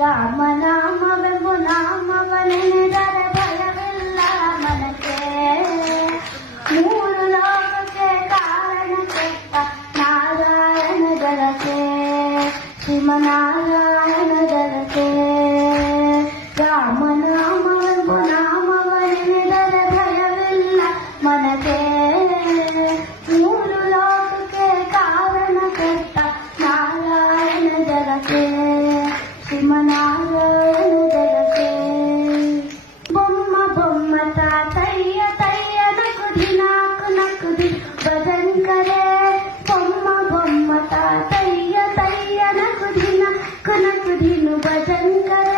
ರಾಮನಾಮವೆಂಬು ನಾಮವನೆನೆದರೆ ಭಯವಿಲ್ಲ ಮನಕ್ಕೆ. ಮೂರು ಲೋಕಕ್ಕೆ ಕಾರಣ ಕೆಟ್ಟ ನಾರಾಯಣ ಜಲಕೆ, ಶ್ರೀಮನಾರಾಯಣ ಜಲಕೆ. ರಾಮನಾಮವೆಂಬು ನಾಮವನೆನೆದರೆ ಭಯವಿಲ್ಲ ಮನಕ್ಕೆ. ಮೂರು ಲೋಕಕ್ಕೆ ಕಾರಣ ಕೆಟ್ಟ ನಾರಾಯಣ ಜಲಕೆ, ಶ್ರೀಮನಾರಾಯಣ ಜಲಕೆ. ಬೊಮ್ಮ ಬೊಮ್ಮ ತಾತಯ್ಯ ತಯ್ಯ ನಕುದಿ ನಾಕು ನಕುದಿ ಭಜನ್ ಕರೆ. ಬೊಮ್ಮ ಬೊಮ್ಮ ತಾತಯ್ಯ ತಯ್ಯ ನಕುದಿ ನಾಕು ನಕುದಿನು ಭಜನ್ ಕರೆ.